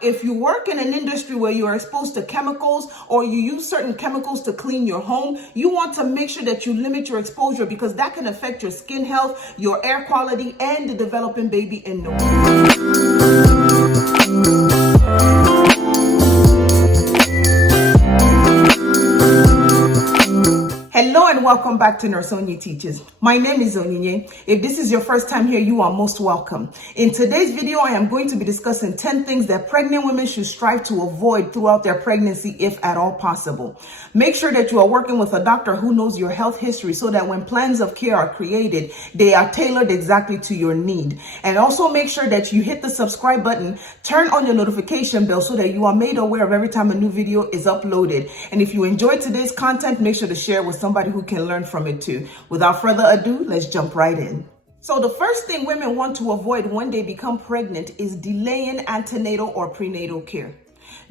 If you work in an industry where you are exposed to chemicals or you use certain chemicals to clean your home, you want to make sure that you limit your exposure because that can affect your skin health, your air quality, and the developing baby in the womb. Hello and welcome back to Nurse Onyi Teaches. My name is Onyi. If this is your first time here, you are most welcome. In today's video, I am going to be discussing 10 things that pregnant women should strive to avoid throughout their pregnancy, if at all possible. Make sure that you are working with a doctor who knows your health history so that when plans of care are created, they are tailored exactly to your need. And also make sure that you hit the subscribe button, turn on your notification bell so that you are made aware of every time a new video is uploaded. And if you enjoyed today's content, make sure to share with somebody who can learn from it too. Without further ado, let's jump right in. So the first thing women want to avoid when they become pregnant is delaying antenatal or prenatal care.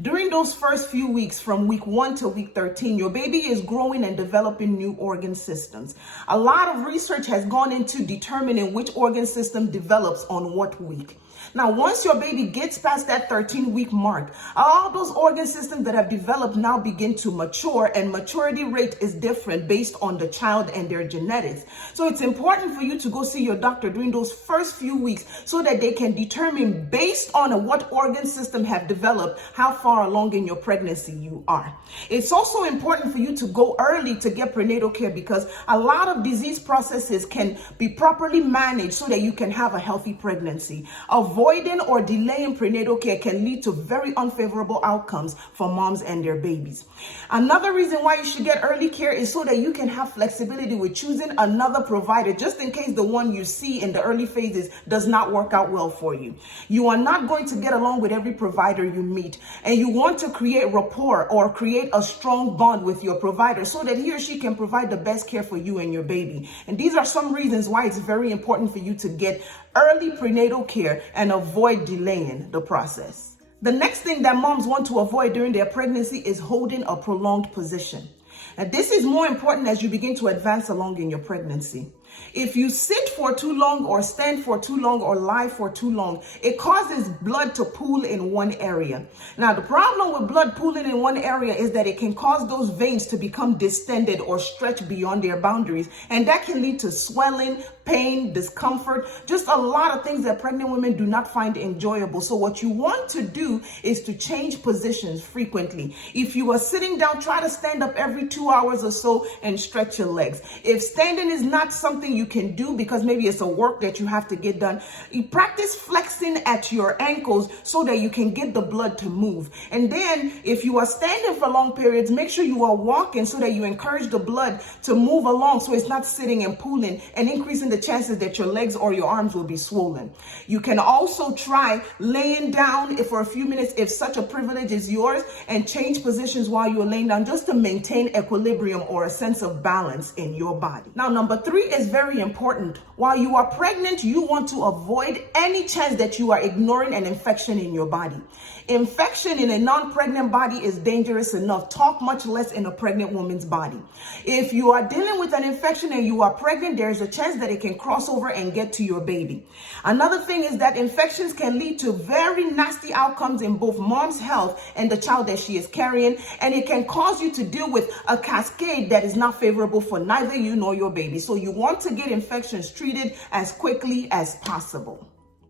During those first few weeks, from week 1 to week 13, your baby is growing and developing new organ systems. A lot of research has gone into determining which organ system develops on what week. Now, once your baby gets past that 13-week mark, all those organ systems that have developed now begin to mature, and maturity rate is different based on the child and their genetics. So it's important for you to go see your doctor during those first few weeks so that they can determine, based on what organ system have developed, how far along in your pregnancy you are. It's also important for you to go early to get prenatal care because a lot of disease processes can be properly managed so that you can have a healthy pregnancy. Avoiding or delaying prenatal care can lead to very unfavorable outcomes for moms and their babies. Another reason why you should get early care is so that you can have flexibility with choosing another provider just in case the one you see in the early phases does not work out well for you. You are not going to get along with every provider you meet, and you want to create rapport or create a strong bond with your provider so that he or she can provide the best care for you and your baby. And these are some reasons why it's very important for you to get early prenatal care and avoid delaying the process. The next thing that moms want to avoid during their pregnancy is holding a prolonged position. Now, this is more important as you begin to advance along in your pregnancy. If you sit for too long or stand for too long or lie for too long, it causes blood to pool in one area. Now, the problem with blood pooling in one area is that it can cause those veins to become distended or stretch beyond their boundaries. And that can lead to swelling, pain, discomfort, just a lot of things that pregnant women do not find enjoyable. So what you want to do is to change positions frequently. If you are sitting down, try to stand up every 2 hours or so and stretch your legs. If standing is not something you can do because maybe it's a work that you have to get done, you practice flexing at your ankles so that you can get the blood to move. And then if you are standing for long periods, make sure you are walking so that you encourage the blood to move along so it's not sitting and pooling and increasing the chances that your legs or your arms will be swollen. You can also try laying down for a few minutes if such a privilege is yours, and change positions while you're laying down just to maintain equilibrium or a sense of balance in your body. Now, number 3 is very important. While you are pregnant, you want to avoid any chance that you are ignoring an infection in your body. Infection in a non-pregnant body is dangerous enough. Talk much less in a pregnant woman's body. If you are dealing with an infection and you are pregnant, there is a chance that it can cross over and get to your baby. Another thing is that infections can lead to very nasty outcomes in both mom's health and the child that she is carrying, and it can cause you to deal with a cascade that is not favorable for neither you nor your baby. So you want to get infections treated as quickly as possible.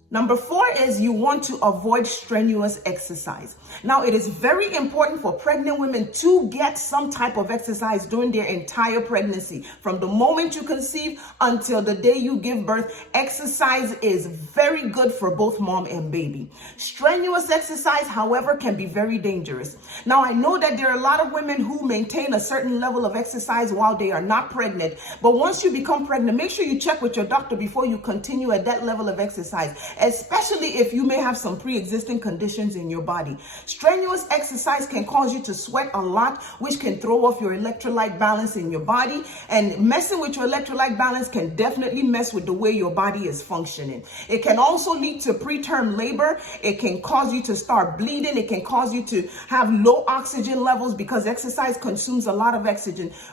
Number 4 is you want to avoid strenuous exercise. Now, it is very important for pregnant women to get some type of exercise during their entire pregnancy. From the moment you conceive until the day you give birth, exercise is very good for both mom and baby. Strenuous exercise, however, can be very dangerous. Now, I know that there are a lot of women who maintain a certain level of exercise while they are not pregnant, but once you become pregnant, make sure you check with your doctor before you continue at that level of exercise, especially if you may have some pre-existing conditions in your body. Strenuous exercise can cause you to sweat a lot, which can throw off your electrolyte balance in your body, and messing with your electrolyte balance can definitely mess with the way your body is functioning. It can also lead to preterm labor. It can cause you to start bleeding. It can cause you to have low oxygen levels because exercise consumes a lot of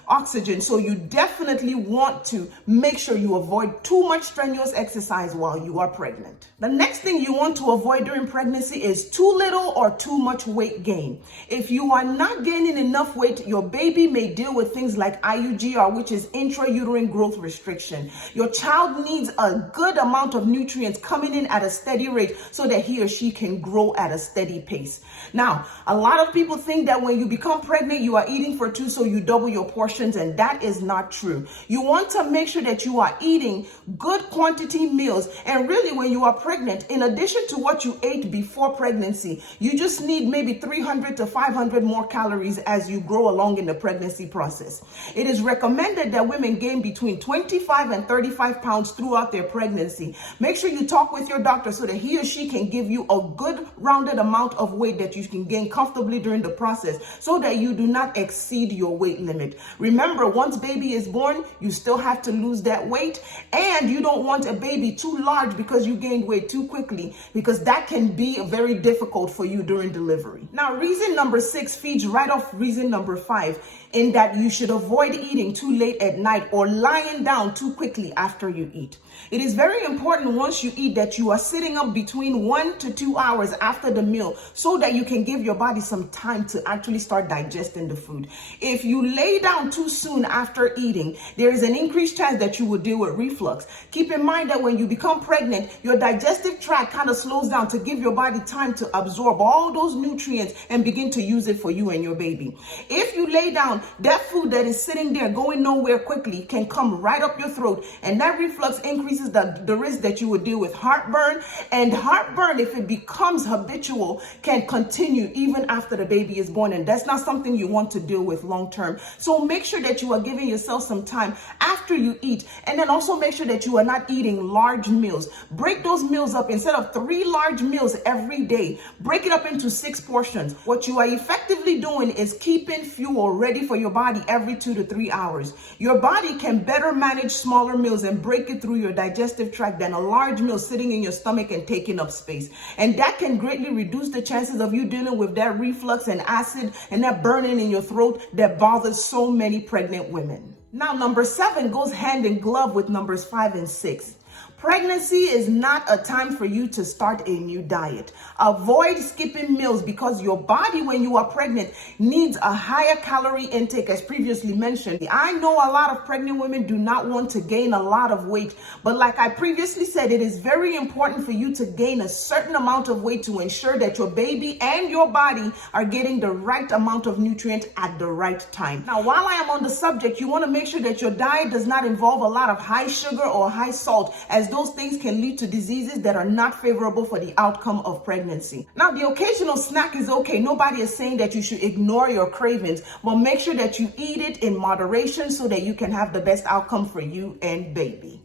oxygen. So you definitely want to make sure you avoid too much strenuous exercise while you are pregnant. The next thing you want to avoid during pregnancy is too little or too much weight gain. If you are not gaining enough weight, your baby may deal with things like IUGR, which is intrauterine growth restriction. Your child needs a good amount of nutrients coming in at a steady rate so that he or she can grow at a steady pace. Now, a lot of people think that when you become pregnant, you are eating for two, so you double your portions, and that is not true. You want to make sure that you are eating good quantity meals, and really when you are pregnant, in addition to what you ate before pregnancy, you just need maybe 300 to 500 more calories as you grow along in the pregnancy process. It is recommended that women gain between 25 and 35 pounds throughout their pregnancy. Make sure you talk with your doctor so that he or she can give you a good rounded amount of weight that you can gain comfortably during the process so that you do not exceed your weight limit. Remember, once baby is born, you still have to lose that weight, and you don't want a baby too large because you gained weight too quickly, because that can be very difficult for you during delivery. Now, reason number 6 feeds right off reason number 5, in that you should avoid eating too late at night or lying down too quickly after you eat. It is very important once you eat that you are sitting up between 1 to 2 hours after the meal so that you can give your body some time to actually start digesting the food. If you lay down too soon after eating, there is an increased chance that you will deal with reflux. Keep in mind that when you become pregnant, your digestive tract kind of slows down to give your body time to absorb all those nutrients and begin to use it for you and your baby. If you lay down, that food that is sitting there going nowhere quickly can come right up your throat, and that reflux increases the risk that you would deal with heartburn. And heartburn, if it becomes habitual, can continue even after the baby is born, and that's not something you want to deal with long term. So make sure that you are giving yourself some time after you eat, and then also make sure that you are not eating large meals. Break those meals up. Instead of 3 large meals every day, break it up into 6 portions. What you are effectively doing is keeping fuel ready for your body every 2 to 3 hours. Your body can better manage smaller meals and break it through your digestive tract than a large meal sitting in your stomach and taking up space. And that can greatly reduce the chances of you dealing with that reflux and acid and that burning in your throat that bothers so many pregnant women. Now, number 7 goes hand in glove with numbers 5 and 6. Pregnancy is not a time for you to start a new diet. Avoid skipping meals because your body, when you are pregnant, needs a higher calorie intake, as previously mentioned. I know a lot of pregnant women do not want to gain a lot of weight, but like I previously said, it is very important for you to gain a certain amount of weight to ensure that your baby and your body are getting the right amount of nutrients at the right time. Now, while I am on the subject, you want to make sure that your diet does not involve a lot of high sugar or high salt, as those things can lead to diseases that are not favorable for the outcome of pregnancy. Now, the occasional snack is okay. Nobody is saying that you should ignore your cravings, but make sure that you eat it in moderation so that you can have the best outcome for you and baby.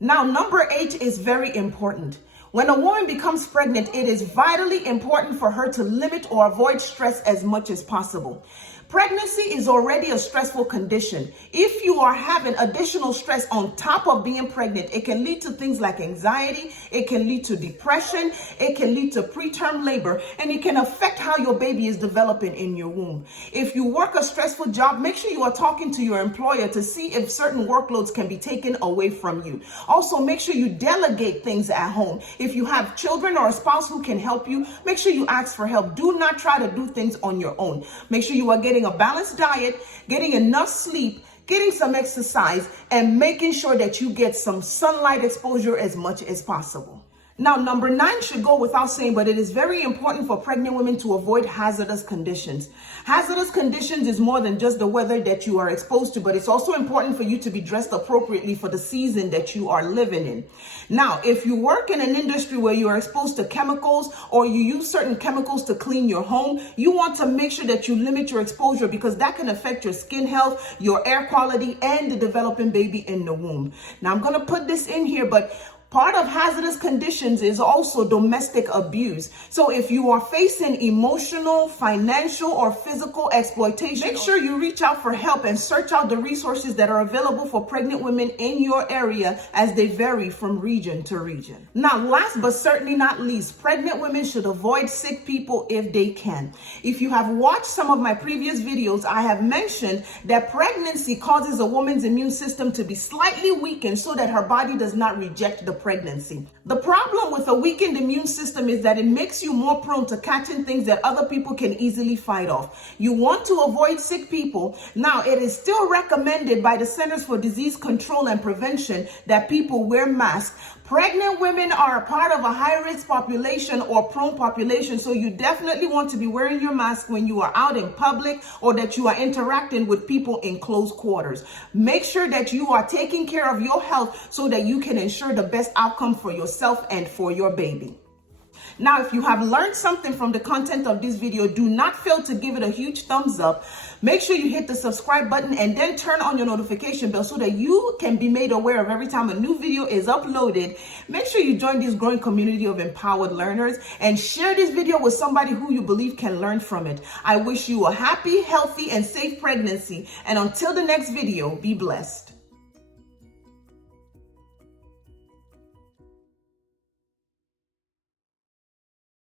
Now, number 8 is very important. When a woman becomes pregnant, it is vitally important for her to limit or avoid stress as much as possible. Pregnancy is already a stressful condition. If you are having additional stress on top of being pregnant, it can lead to things like anxiety, it can lead to depression, it can lead to preterm labor, and it can affect how your baby is developing in your womb. If you work a stressful job, make sure you are talking to your employer to see if certain workloads can be taken away from you. Also, make sure you delegate things at home. If you have children or a spouse who can help you, make sure you ask for help. Do not try to do things on your own. Make sure you are getting a balanced diet, getting enough sleep, getting some exercise, and making sure that you get some sunlight exposure as much as possible. Now, number 9 should go without saying, but it is very important for pregnant women to avoid hazardous conditions. Hazardous conditions is more than just the weather that you are exposed to, but it's also important for you to be dressed appropriately for the season that you are living in. Now, if you work in an industry where you are exposed to chemicals or you use certain chemicals to clean your home, you want to make sure that you limit your exposure because that can affect your skin health, your air quality, and the developing baby in the womb. Now, I'm going to put this in here, but part of hazardous conditions is also domestic abuse. So if you are facing emotional, financial, or physical exploitation, make sure you reach out for help and search out the resources that are available for pregnant women in your area, as they vary from region to region. Now, last but certainly not least, pregnant women should avoid sick people if they can. If you have watched some of my previous videos, I have mentioned that pregnancy causes a woman's immune system to be slightly weakened so that her body does not reject the pregnancy. The problem with a weakened immune system is that it makes you more prone to catching things that other people can easily fight off. You want to avoid sick people. Now, it is still recommended by the Centers for Disease Control and Prevention that people wear masks. Pregnant women are a part of a high-risk population or prone population, so you definitely want to be wearing your mask when you are out in public or that you are interacting with people in close quarters. Make sure that you are taking care of your health so that you can ensure the best outcome for yourself and for your baby. Now, if you have learned something from the content of this video, do not fail to give it a huge thumbs up. Make sure you hit the subscribe button and then turn on your notification bell so that you can be made aware of every time a new video is uploaded. Make sure you join this growing community of empowered learners and share this video with somebody who you believe can learn from it. I wish you a happy, healthy, and safe pregnancy. And until the next video, be blessed.